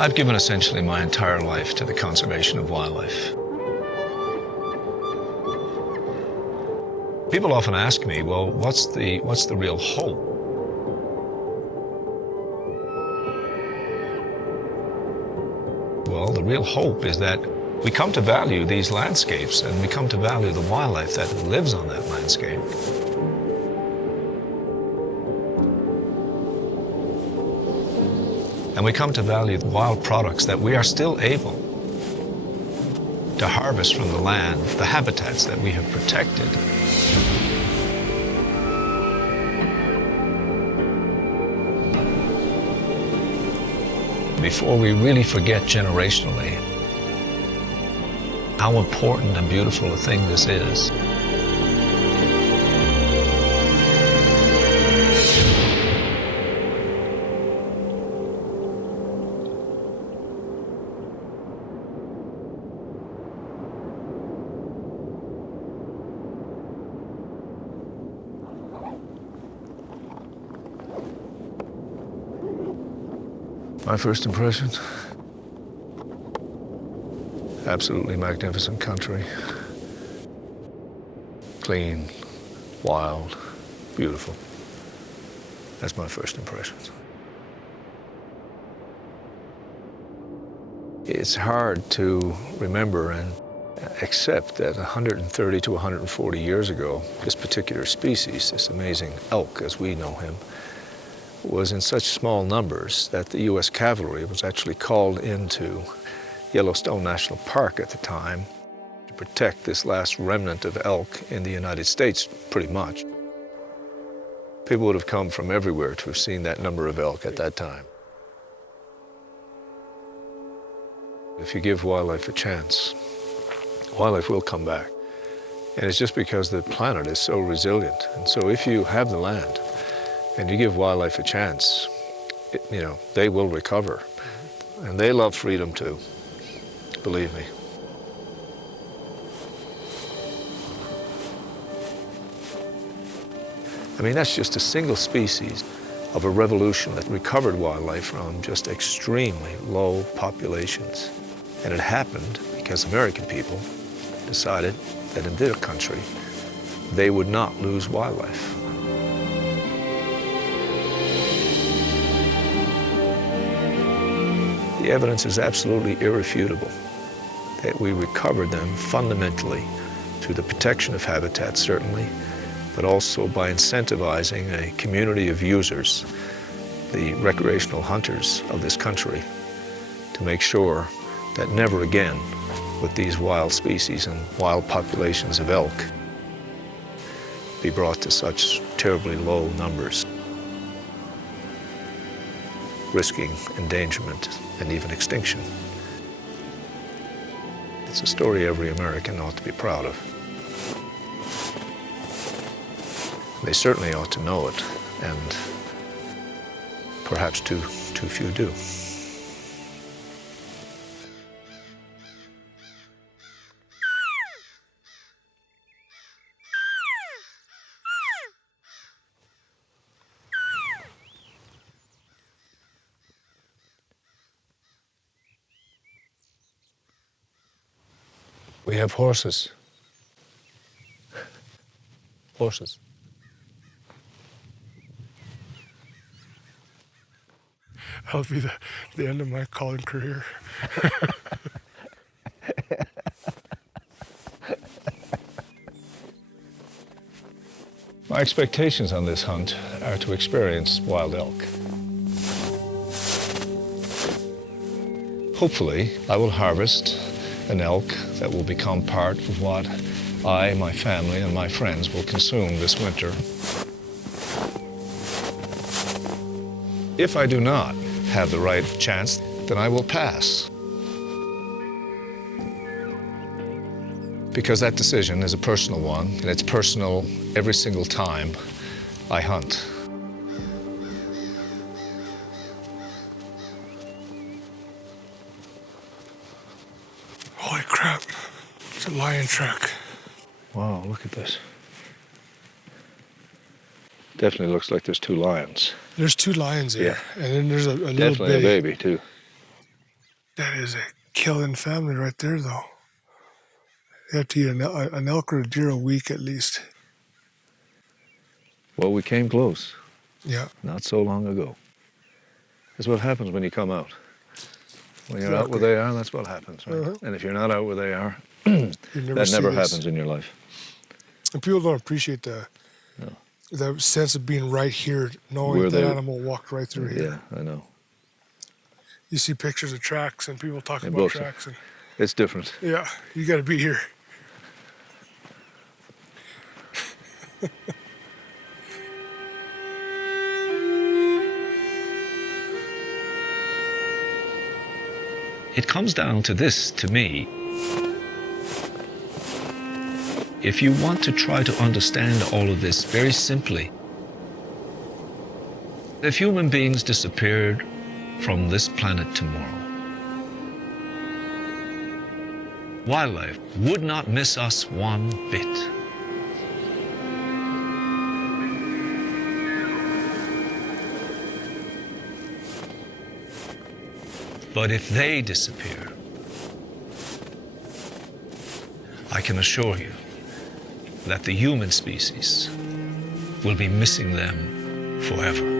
I've given essentially my entire life to the conservation of wildlife. People often ask me, well, what's the real hope? Well, the real hope is that we come to value these landscapes and we come to value the wildlife that lives on that landscape. And we come to value the wild products that we are still able to harvest from the land, the habitats that we have protected. Before we really forget generationally how important and beautiful a thing this is. My first impression? Absolutely magnificent country. Clean, wild, beautiful. That's my first impressions. It's hard to remember and accept that 130 to 140 years ago, this particular species, this amazing elk as we know him, was in such small numbers that the U.S. cavalry was actually called into Yellowstone National Park at the time to protect this last remnant of elk in the United States, pretty much. People would have come from everywhere to have seen that number of elk at that time. If you give wildlife a chance, wildlife will come back. And it's just because the planet is so resilient. And so if you have the land, and you give wildlife a chance, they will recover. And they love freedom too, believe me. I mean, that's just a single species of a revolution that recovered wildlife from just extremely low populations. And it happened because American people decided that in their country, they would not lose wildlife. The evidence is absolutely irrefutable that we recovered them fundamentally through the protection of habitat, certainly, but also by incentivizing a community of users, the recreational hunters of this country, to make sure that never again would these wild species and wild populations of elk be brought to such terribly low numbers, risking endangerment and even extinction. It's a story every American ought to be proud of. They certainly ought to know it, and perhaps too few do. We have horses. Horses. That'll be the end of my calling career. My expectations on this hunt are to experience wild elk. Hopefully, I will harvest an elk that will become part of what I, my family, and my friends will consume this winter. If I do not have the right chance, then I will pass. Because that decision is a personal one, and it's personal every single time I hunt. Holy crap, it's a lion track. Wow, look at this. Definitely looks like there's two lions. There's two lions there, and then there's a little Definitely baby. a baby, too. That is a killing family right there, though. They have to eat an elk or a deer a week at least. Well, we came close Yeah. not so long ago. That's what happens when you come out. When you're out where Exactly. they are, that's what happens, right? Uh-huh. And if you're not out where they are, You that see never this. happens in your life. And people don't appreciate the sense of being right here, knowing Where that they- animal walked right through here. Yeah, I know. You see pictures of tracks and people talk In about Brooklyn. tracks. And It's different. yeah, you got to be here. It comes down to this, to me. If you want to try to understand all of this very simply, if human beings disappeared from this planet tomorrow, wildlife would not miss us one bit. But if they disappear, I can assure you that the human species will be missing them forever.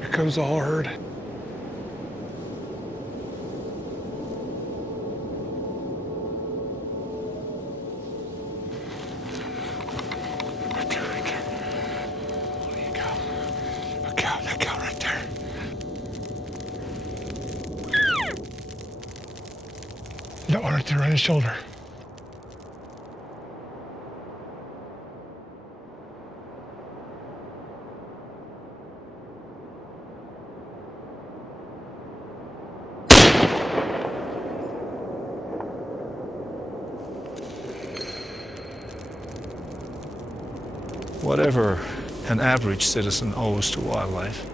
Here comes the whole herd. Right there, right there. Holy cow. A cow, that cow right there. That one right there on his shoulder. Whatever an average citizen owes to wildlife,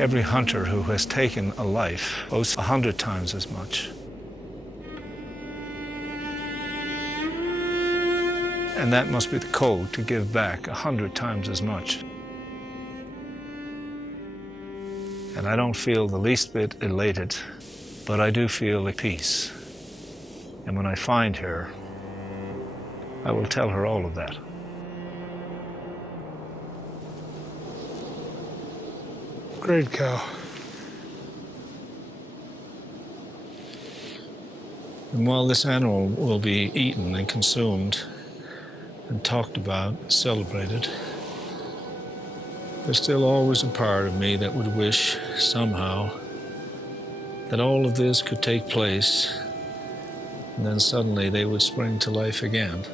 every hunter who has taken a life owes 100 times as much. And that must be the code to give back 100 times as much. And I don't feel the least bit elated, but I do feel at peace. And when I find her, I will tell her all of that. Great cow. And while this animal will be eaten and consumed and talked about, celebrated, there's still always a part of me that would wish, somehow, that all of this could take place, and then suddenly they would spring to life again.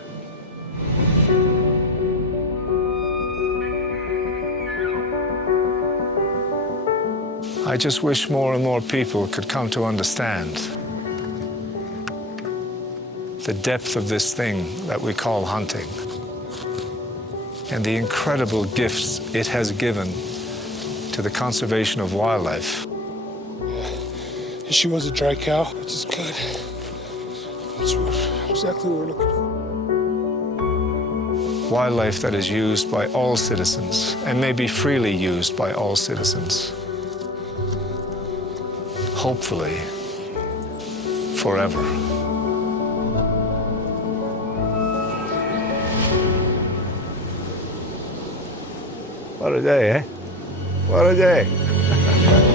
I just wish more and more people could come to understand the depth of this thing that we call hunting and the incredible gifts it has given to the conservation of wildlife. She was a dry cow, which is good. That's exactly what we're looking for. Wildlife that is used by all citizens and may be freely used by all citizens. Hopefully, forever. What a day, eh? What a day.